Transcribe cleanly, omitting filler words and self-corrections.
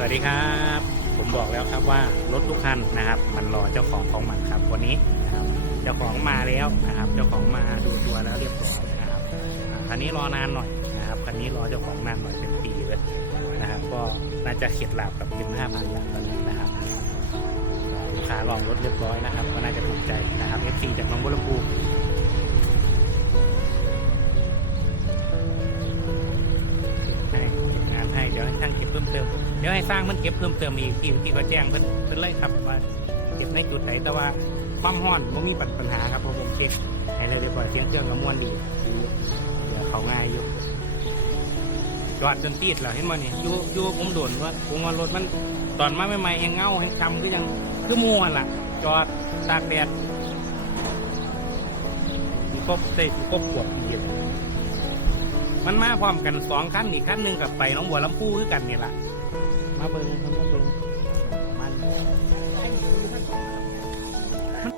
สวัสดีครับผมบอกแล้วครับว่ารถทุกคันนะครับมันรอเจ้าของมันครับวันนี้นะครับเจ้าของมาแล้วนะครับเจ้าของมาดูตัวแล้วเรียบร้อยนะครับคันนี้รอนานหน่อยนะครับคันนี้รอเจ้าของนานหน่อยเป็นปีเลยนะครับก็น่าจะเข็ดหลาบกับ15,000อย่างตอนนี้นะครับลูกค้าลองรถเรียบร้อยนะครับก็น่าจะถูกใจนะครับ FC จากน้องบัวลำพูให้เดี๋ยวให้ช่างเก็บเพิ่มเติมเดี๋ยวให้สร้างมันเก็บเพิ่มเติมอีกที่ก็แจ้งเพิ่นเลยครับว่าเก็บในจุดไหนแต่ว่าความร้อนไม่มีปัญหาครับเพราะผมเช็คให้เลยเรียบร้อยเสียงเครื่องกระมวลดีเดี๋ยวเขาง่ายอยู่จอดจนตีดแล้วเห็นมั้ยนี่อยู่ผมโดนว่าผมว่ารถมันตอนมาใหม่ๆยังเงายังคำก็ยังคือมัวล่ะจอดตากแดดมีครบเสร็จครบขวบเดียวมันมาพร้อมกัน2 คันอีกคันหนึ่งกับไปน้องบัวลำพูคือกันนี่แหละมาเบิ่ง